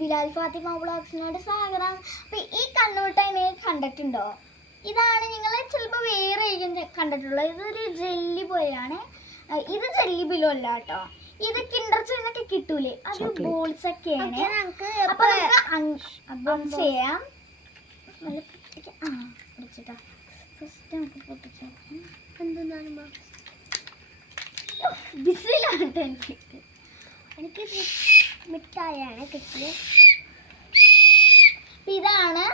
ബിലാൽ ഫാത്തിമ വ്ളോഗ്സിനോട് സ്വാഗതം. അപ്പോൾ ഈ കണ്ണുമിഠായി കണ്ടിട്ടുണ്ടോ? ഇതാണ് നിങ്ങൾ ചിലപ്പോൾ വേറെ കണ്ടിട്ടുള്ളത്. ഇതൊരു ജെല്ലി പോലെയാണ്. ഇത് ജെല്ലി ബിലോ അല്ല കേട്ടോ. ഇത് കിൻഡർ ജോയ്ന്നൊക്കെ കിട്ടൂലേ, അത് ബോൾസ് ഒക്കെയാണ്. അപ്പോൾ നമുക്ക് ചെയ്യാം. ഫസ്റ്റ് നമുക്ക് പൊട്ടിച്ചാൽ എന്താണ് ബിസിലാണ് എനിക്ക് മിഠായിയാണ് കിട്ടിയത്. ഇതാണ്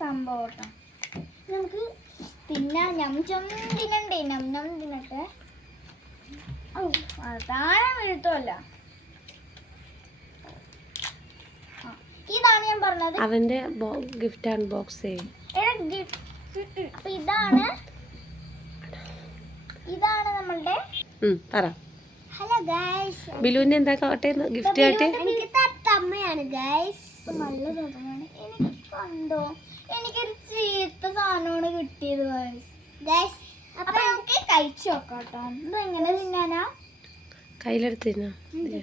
സംഭവം കേട്ടോ. നമുക്ക് തിന്നാ തിന്നണ്ടേ, തിന്നട്ടെ. അതാണ് എഴുത്തല്ല. ഇതാണ് ഞാൻ പറഞ്ഞത്, അവന്റെ ഗിഫ്റ്റ് അൺബോക്സ്. ഇതാണ് നമ്മളുടെ. പറ. ഹലോ ഗൈസ്, ബിലുവിന് എന്താ ഗിഫ്റ്റ് കാട്ടെ? എനിക്ക് തത്തമ്മയാണ് ഗൈസ്. നല്ല തത്തമ്മയാണ്. എനിക്ക് കണ്ടോ, എനിക്കൊരു ചീത്ത സാധനമാണ് കിട്ടിയത് ഗൈസ്. അപ്പൊ നമുക്ക് കഴിച്ചു നോക്കാം കേട്ടോ. ഇത് എങ്ങനെ തിന്നാനാ? കയ്യിലെടുത്ത്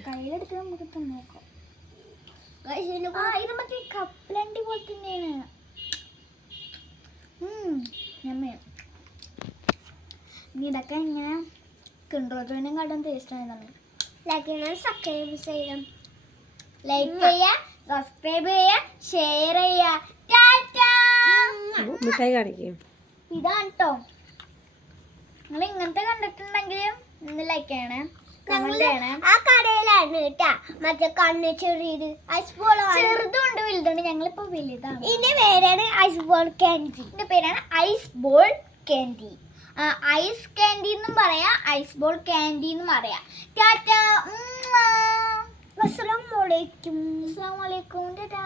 കയ്യിലെടുത്ത് നമുക്ക് തിന്നോക്കാം. ഇത് മറ്റേ കപ്പലണ്ടി പോലെ തന്നെയാണ്. ഇതൊക്കെ ഇങ്ങനെ കിണ്ടോജോനും കാട്ടും ടേസ്റ്റ് ആയതാണ്. ലൈക്ക് ചെയ്യുക, സബ്സ്ക്രൈബ് ചെയ്യാം. ലൈക്ക് ചെയ്യുക, സബ്സ്ക്രൈബ് ചെയ്യുക, ഷെയർ ചെയ്യുക. മിഠായി കാണിക്കും. ഇതാണ് കേട്ടോ. നിങ്ങൾ ഇങ്ങനത്തെ കണ്ടിട്ടുണ്ടെങ്കിൽ ഒന്ന് ലൈക്ക് ചെയ്യണേ, കമന്റ് ചെയ്യണേ. ആ കടയിലാണ് കേട്ടാ മറ്റേ കണ്ണ് ചെറിയത് ഐസ് ബോൾ. ചെറുതുണ്ട് വലുതുണ്ട്. ഞങ്ങളിപ്പോ വലുതാണ്. ഇതിന്റെ പേരാണ് ഐസ് ബോൾ കാൻഡി. ഇതിന്റെ പേരാണ് ice ball candy. Ice candy എന്നും പറയാ, ഐസ് ബോൾ കാൻഡി എന്നും പറയാ. ടാറ്റാ. അസ്സലാമു അലൈക്കും. ടാറ്റാ.